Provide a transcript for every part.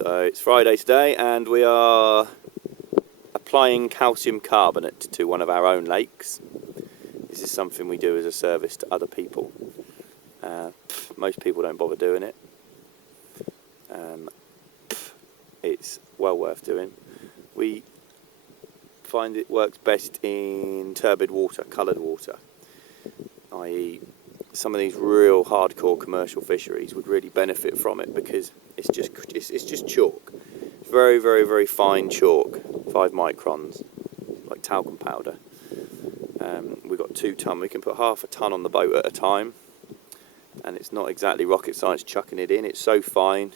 So it's Friday today and we are applying calcium carbonate to one of our own lakes. This is something we do as a service to other people. Most people don't bother doing it. It's well worth doing. We find it works best in turbid water, coloured water, i.e. some of these real hardcore commercial fisheries would really benefit from it because it's just chalk. It's very, very, very fine chalk, 5 microns, like talcum powder. We've got 2 tonne. We can put half a tonne on the boat at a time, and it's not exactly rocket science chucking it in. It's so fine.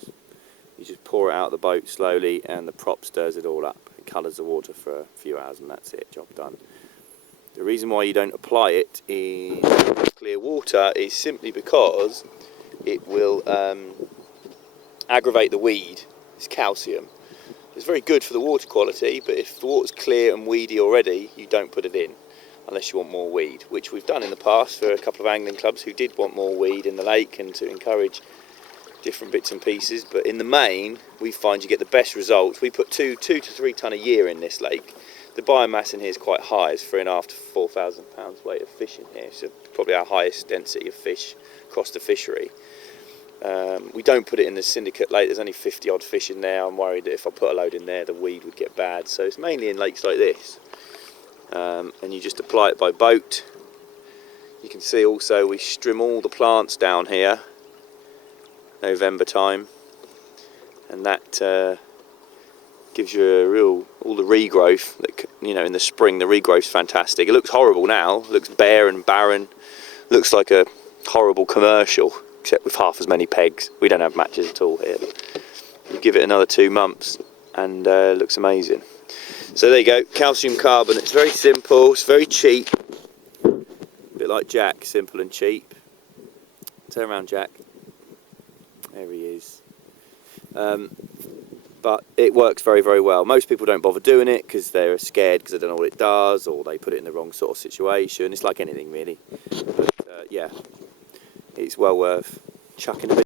You just pour it out of the boat slowly, and the prop stirs it all up. It colours the water for a few hours, and that's it. Job done. The reason why you don't apply it in clear water is simply because it will aggravate the weed. It's calcium. It's very good for the water quality, but if the water's clear and weedy already, you don't put it in unless you want more weed, which we've done in the past for a couple of angling clubs who did want more weed in the lake and to encourage different bits and pieces. But in the main, we find you get the best results. We put 2 to 3 tonne a year in this lake. The biomass in here is quite high. It's 3,500 to 4,000 pounds weight of fish in here, so probably our highest density of fish across the fishery. We don't put it in the syndicate lake. There's only 50 odd fish in there. I'm worried that if I put a load in there, the weed would get bad. So it's mainly in lakes like this. And you just apply it by boat. You can see also we trim all the plants down here November time, and that gives you a real, all the regrowth that, you know, in the spring the regrowth's fantastic. It looks horrible now, it looks bare and barren, looks like a horrible commercial, except with half as many pegs. We don't have matches at all here. You give it another 2 months and it looks amazing. So there you go, calcium carbonate. It's very simple, it's very cheap, a bit like Jack, simple and cheap. Turn around, Jack. There he is. But it works very, very well. Most people don't bother doing it because they're scared because they don't know what it does, or they put it in the wrong sort of situation. It's like anything really. But yeah, it's well worth chucking a bit.